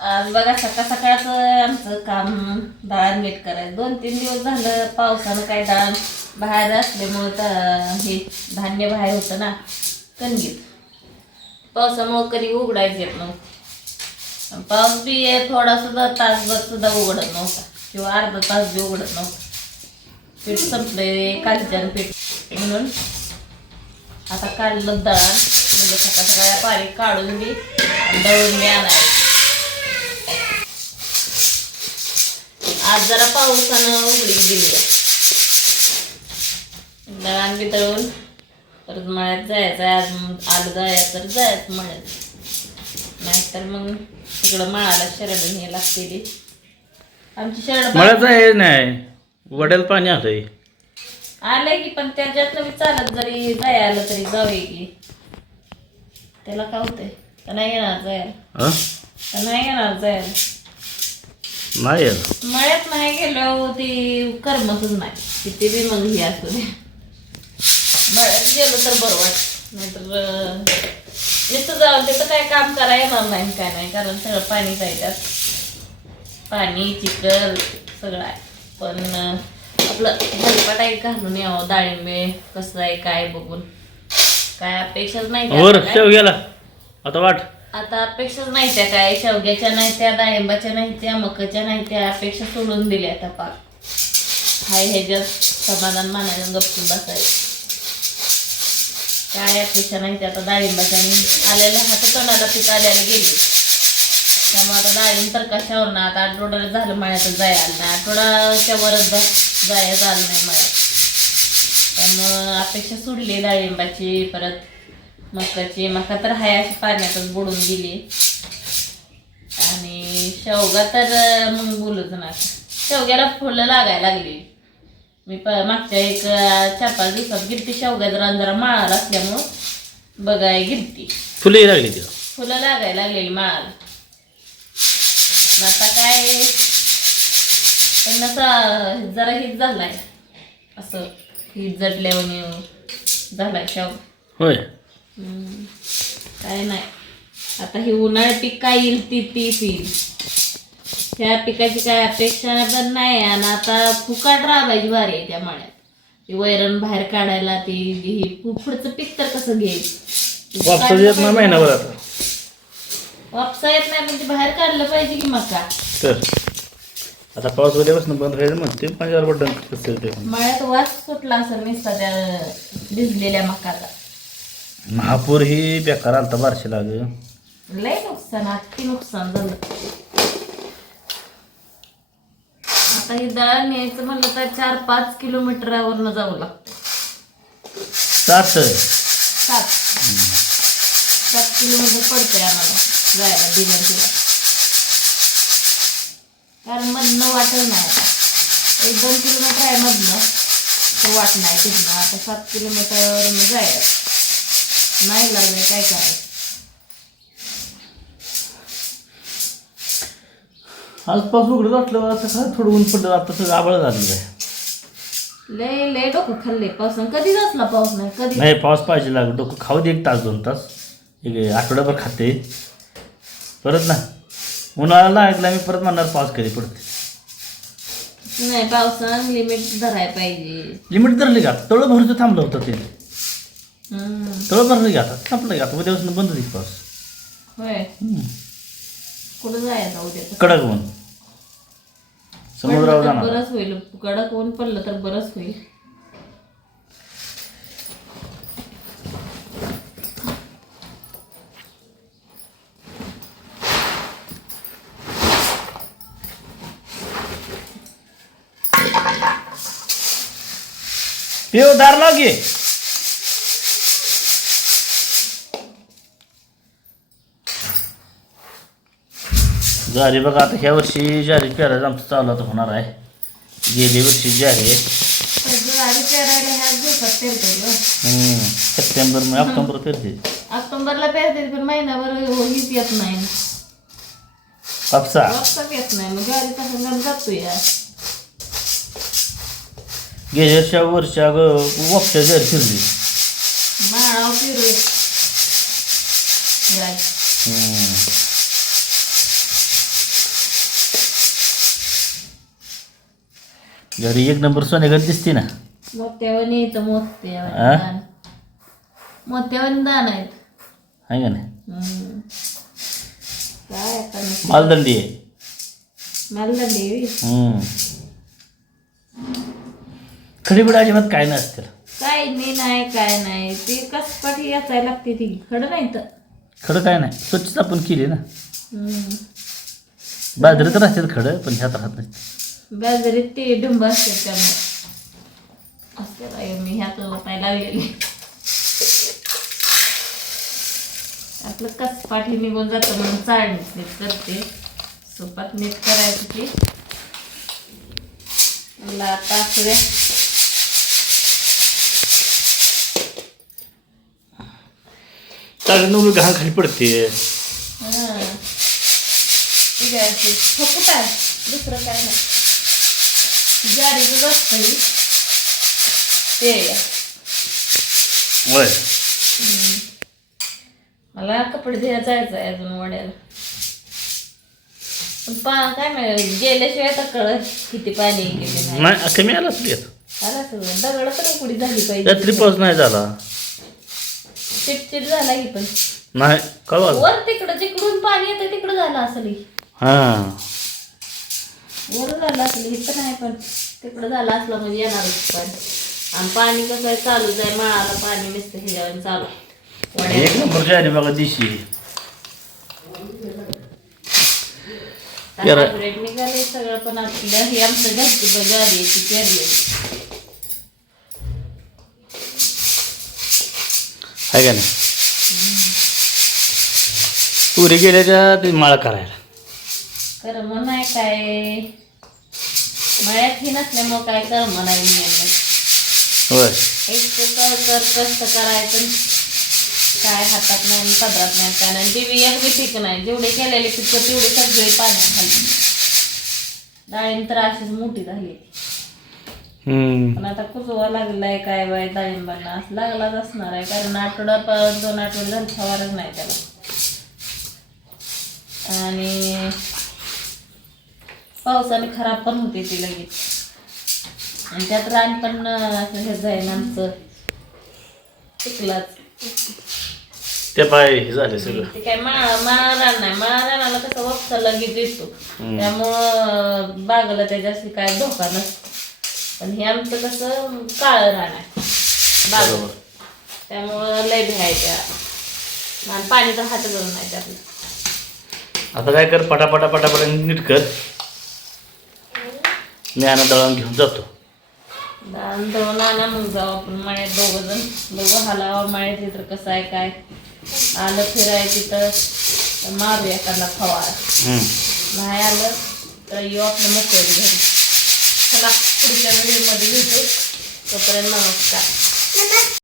आज बघा सकाळ सकाळचं आमचं काम डाळ मीठ करायचं. दोन तीन दिवस झालं पावसानं काय डाळ बाहेर असल्यामुळं तर हे धान्य बाहेर होतं ना कणगीत. पावसामुळं कधी उघडायचं येत नव्हतं. पाऊस बी आहे थोडा सुद्धा तासभर सुद्धा उघडत नव्हता. किंवा अर्धा तास बी उघडत नव्हता. पीठ संपले कालच्यानं पीठ. म्हणून आता काढलं डाळ. म्हणजे सकाळ सकाळी पाणी काढून आणि दळून बी आणायचं आज जरा पावसानं उघडी गेली दळण बी दळून परत मळ्यात जायचं आज मग आलं जायचं तर जायचं मळ्यात. नाहीतर मग तिकडं मळाला शरड हे लागते ती आमची शरड मला जाय नाही. वड्याला पाणी आलंय. आलंय की पण त्याच्यातनं बी चालत जरी जाय आलं तरी जाऊया की. त्याला काय होतंय का नाही येणार जायला हं? का नाही येणार जायला नाही येत. मळ्यात नाही गेलो ती करमतच नाही किती बी मग ही असू दे मळ्यात गेलो तर बरं वाटत नाहीतर अं, नुसतं जाऊन तिथं काय काम करायला येणार नाही काय नाही कारण सगळं पाणी त्यात पाणी चिखल सगळं आहे पण अं, आपलं हलपाट आहे घालून यावं डाळिंबे कसं आहे काय बघून काय अपेक्षाच नाही वर काय. शेव गेला. आता वाट. आता अपेक्षाच नाही त्या काय शेवग्याच्या नाही त्या डाळिंबाच्या नाही त्या मकाच्या नाही त्या. अपेक्षा सोडून दिल्या आता पाक. हाय ह्याच्यात समाधान मानायला गप्पून बसायचं. काय अपेक्षा नाही त्या आता डाळिंबाच्या आणि आलेल्या हात तोंडाला पीक आल्याला गेली. त्यामुळे आता डाळिंब तर कशावर ना आता आठवड्याला झालं मळ्यात जाय आलं नाही आठवड्याच्या वरच जायचं आलं नाही मळ्यात त्यामुळं अपेक्षा सोडली डाळिंबाची परत मकाची मका तर हाय अशी पाण्यातच बुडून गेली. आणि शेवगा तर मग बोलूच ना शेवग्याला फुलं लागायला लागली. मी प मागच्या एक चार पाच दिवसात गिरती शेवग्याचं रान जरा माळाला असल्यामुळं बघाय गिरती. फुले लागली तिला फुलं लागायला लागलेली माळाला. आता काय? त्यांना जरा हिट झालाय. असं. हिट जडल्यावानी झालाय शेव होय. काय नाही. आता हे उन्हाळ्यात पीक काय येईल ती तीच येईल त्या पिकाची काय अपेक्षा पण नाही आणि आता फुकाट राबायची बारी आहे त्या मळ्यात. ती वैरण बाहेर काढायला ती ही पुढचं पीक तर कसं घ्यायचं वापस येत नाही महिनाभर आता वापसा येत नाही म्हणजे बाहेर काढलं पाहिजे की मका? तर. आता पाऊस उद्यापासून बंद व्हायचं म्हणते पंजाब बड्डन कसं ते मळ्यात वास सुटला असं नुसता त्या भिजलेल्या मकाचा. महापूर ही बेकार आलता बारशे लाग लय नुकसान अति नुकसान झालं. आता हे दळण न्यायचं म्हणलं तर चार पाच किलोमीटरावरनं जावं लागतं. सात. सात. सात किलोमीटर पडतंय आम्हाला जायला दिवसला कारण मधनं वाटत नाही आता. एक दोन किलोमीटर आहे मधनं तर वाट नाही तिथनं आता सात किलोमीटरवरून जायला नाही लागले काय करायचं? आज पाऊस उघडत वाटलं असं काय थोडं ऊन पडलं आता सगळं आबळ झालेलं आहे. लय लय डोकं खाल्ले पावसानं कधीच असला पाऊस नाही कधी नाही पाऊस पाहिजे लाग डोकं खाऊ दे एक तास दोन तास. एक आठवड्याभर खाते. परत ना. उन्हाळा लागला मी परत म्हणणार पाऊस कधी पडते नाही पावसानं लिमिट धरायला पाहिजे. लिमिट धरली का? तळं भरचं थांबलं होतं ते. हम्म. तळं भरलं की आता संपलं की आता उद्यापासून बंद होईल पाऊस. होय. हम्म. कुठं जायचं उद्या? कडक ऊन. समुद्रावर पडलं तर जाणार. बरंच होईल. कडक ऊन पडलं तर बरंच होईल. पिओ दार लाव की. ज्वारी बघा आता ह्या वर्षी ज्वारी पेरायचं आमचं चालू आता होणार आहे. गेली वर्षी पेरायला हम्म. सप्टेंबर मे ऑक्टोबर पेरते. ऑक्टोबरला पेरते पण महिनाभर हीच येत नाही. कापसा वापसाच येत नाही मग ज्वारीचा हंगाम जातो या गेल्या वर्षी वापशा ज्वारी फिरली माळाव हम्म. घरी एक नंबर सोनेगड दिसते ना? मोत्यावानी येतं मोत्यावानी आ? आहेत. आहे का नाही? हम्म. काय आता मालदंडी आहे. मला देवी हम्म. खडीबिड अजिबात काय नसतं. काय मी नाही काय नाही. ती कसपट याचायला लागते ती. खडं नाही तर. खडं काय नाही. स्वच्छता पण केली ना. हम्म. बाजरीत राहतात खडं पण ह्यात राहत नाही बाजारीत ते डुंब असतात त्यामुळे. असते बाई मी ह्यात काय लावलेली. आपलं कसपाट हे निघून जातं म्हणून चाळणीच नीट करते. सोपात नीट करायचं ती. मला आता नवमी घाण खाली पडते हां आहे दुसरं काय नाही जाडीचं असतं. ते वय मला कपडे द्यायला जायचं आहे अजून वड्याला पण पा काय माहिती गेल्याशिवाय तर कळत किती पाणी किती नाही कमी आला असली आला दगड तर उकडी झाली रात्री पाहिजे पाऊस नाही झाला चिटचिट झाला की पण. नाही कळवा. वर तिकडं जिकडून पाणी येतं तिकडं झालं असेल हे. हां. वर झालं असेल इथं नाही पण तिकडं झालं असलं म्हणजे येणारच पाणी. आणि पाणी कसं आहे चालूच आहे माळाला पाणी नुसतं ह्याच्यावर चालू. वड्या एक नंबर आणि बघा दिशी. तेरा- हायब्रिड निघाले सगळं पण आपलं हे आमचं घरची बजारी ती पेरली आहे का नाही तुरी गेल्याच्या ते माळा करायला. कर्म नाही काय. मळ्यात ही नसल्यामुळं काय कर्म नाही होय. एक तर कष्ट करायचं काय हातात नाही पदरात नाही काय नाही. टीव्ही एक बी पीक नाही. जेवढे केलेले पिकं तेवढे सगळे पाण्यात खाली डाळिंब तर अशीच मोठी झाली. पण आता कुजवा लागलाय काय बाय डाळिंबांना. असं लागलाच असणार आहे कारण आठवडा दोन आठवडे झाले फवारच नाही त्याला. आणि पावसाने खराब पण होते ती लगेच. आणि त्यात रान पण असं हे जाईल आमचं. चिखलाच ते पाय झाले सगळं. ते काय माळा माळा रान नाही. माळा रानाला कसं वपसा लगेच येतो. त्यामुळं बागला त्याच्याशी काय धोका नसतो. पण हे आमचं कसं काळं रान आहे. बाग. त्यामुळं लय भ्यायच्या आणि पाणी तर हात करून नाही त्यातलं. आता काय कर पटापटा पटापटा नीट कर. मी आणा दळण घेऊन जातो. दान दळून आणा मग जाऊ आपण. मळ्यात दोघं जण दोघं हलावा मळ्यात तिथं कसं आहे काय? आलं फिराय तिथं. तर मारू एखादा फवारा. हम्म. नाही आलं तर येऊ आपलं मोकळं घरी. पुढच्या व्हिडिओमध्ये भेटू तोपर्यंत नमस्कार